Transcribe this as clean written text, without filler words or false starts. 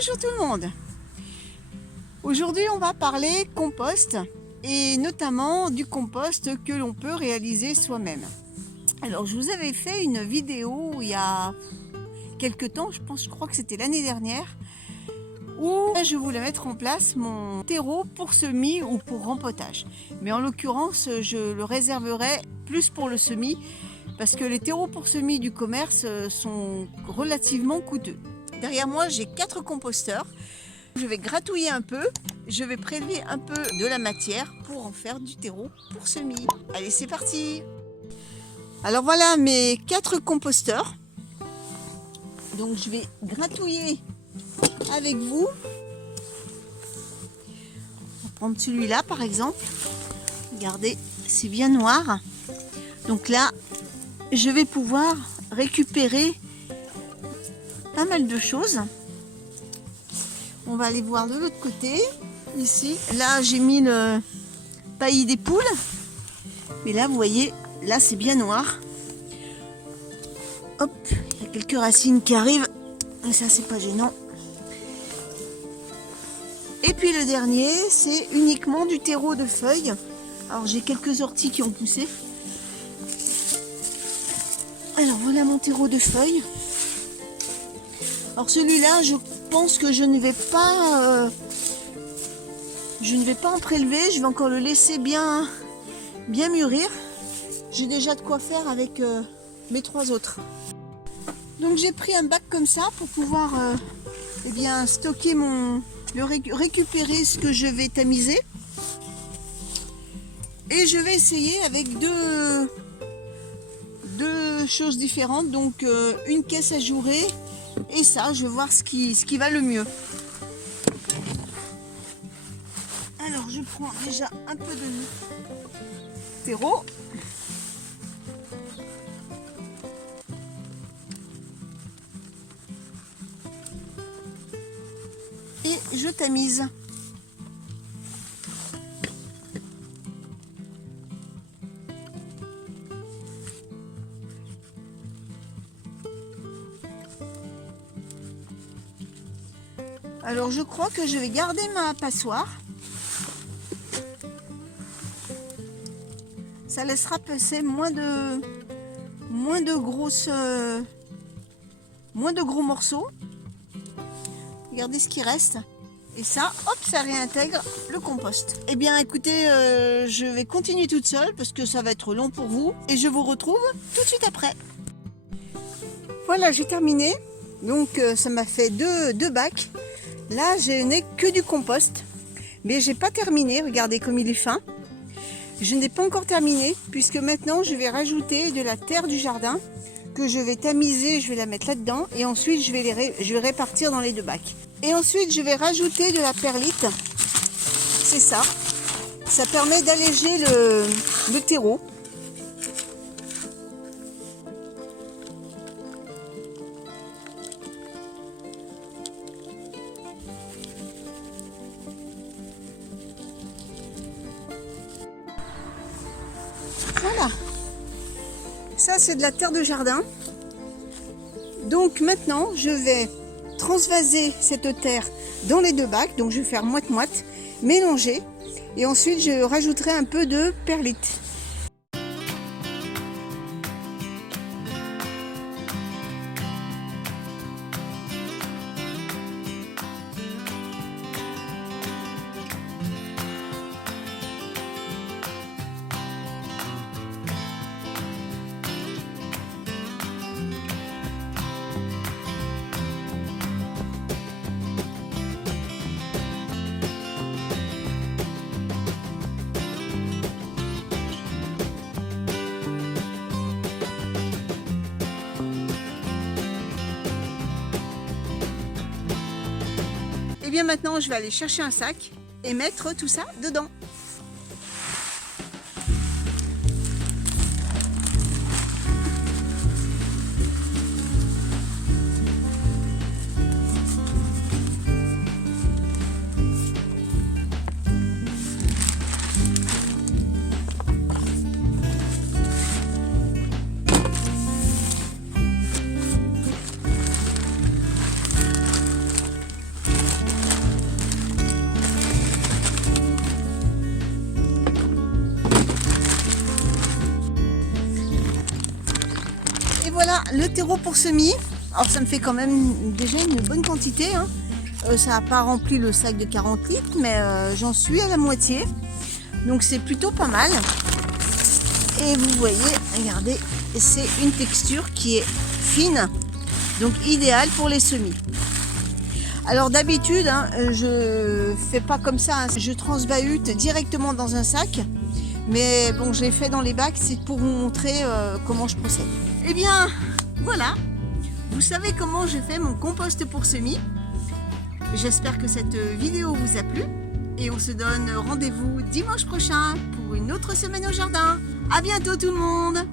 Bonjour tout le monde. Aujourd'hui on va parler compost et notamment du compost que l'on peut réaliser soi-même. Alors je vous avais fait une vidéo il y a quelques temps, je crois que c'était l'année dernière, où je voulais mettre en place mon terreau pour semis ou pour rempotage. Mais en l'occurrence je le réserverai plus pour le semis parce que les terreaux pour semis du commerce sont relativement coûteux. Derrière moi j'ai 4 composteurs. Je vais gratouiller un peu, je vais prélever un peu de la matière pour en faire du terreau pour semis. Allez, c'est parti! Alors voilà mes 4 composteurs. Donc je vais gratouiller avec vous. On va prendre celui-là par exemple. Regardez, c'est bien noir. Donc là, je vais pouvoir récupérer pas mal de choses. On va aller voir de l'autre côté. Ici, là j'ai mis le paillis des poules. Mais là, vous voyez, là c'est bien noir. Hop, il y a quelques racines qui arrivent. Et ça, c'est pas gênant. Et puis le dernier, c'est uniquement du terreau de feuilles. Alors j'ai quelques orties qui ont poussé. Alors voilà mon terreau de feuilles. Alors celui-là, je pense que je ne vais pas en prélever. Je vais encore le laisser bien mûrir. J'ai déjà de quoi faire avec mes 3 autres. Donc j'ai pris un bac comme ça pour pouvoir eh bien, stocker récupérer ce que je vais tamiser. Et je vais essayer avec deux choses différentes. Donc une caisse ajourée. Et ça, je vais voir ce qui va le mieux. Alors, je prends déjà un peu de terreau. Et je tamise. Alors je crois que je vais garder ma passoire. Ça laissera passer moins de gros morceaux. Regardez ce qui reste. Et ça, hop, ça réintègre le compost. Eh bien écoutez, je vais continuer toute seule parce que ça va être long pour vous. Et je vous retrouve tout de suite après. Voilà, j'ai terminé. Donc ça m'a fait deux bacs. Là, je n'ai que du compost, mais j'ai pas terminé. Regardez comme il est fin. Je n'ai pas encore terminé, puisque maintenant, je vais rajouter de la terre du jardin que je vais tamiser. Je vais la mettre là-dedans et ensuite, je vais répartir dans les 2 bacs. Et ensuite, je vais rajouter de la perlite. C'est ça. Ça permet d'alléger le terreau. Voilà, ça c'est de la terre de jardin. Donc maintenant je vais transvaser cette terre dans les 2 bacs. Donc je vais faire moite-moite, mélanger et ensuite je rajouterai un peu de perlite. Et bien maintenant je vais aller chercher un sac et mettre tout ça dedans. voilà le terreau pour semis. Alors ça me fait quand même déjà une bonne quantité, hein. Ça n'a pas rempli le sac de 40 litres, mais j'en suis à la moitié. Donc c'est plutôt pas mal. Et vous voyez, regardez, c'est une texture qui est fine, donc idéale pour les semis. Alors d'habitude, hein, je fais pas comme ça, hein. Je transbahute directement dans un sac. Mais bon, je l'ai fait dans les bacs, c'est pour vous montrer comment je procède. Eh bien, voilà. Vous savez comment je fais mon compost pour semis. J'espère que cette vidéo vous a plu. Et on se donne rendez-vous dimanche prochain pour une autre semaine au jardin. À bientôt tout le monde!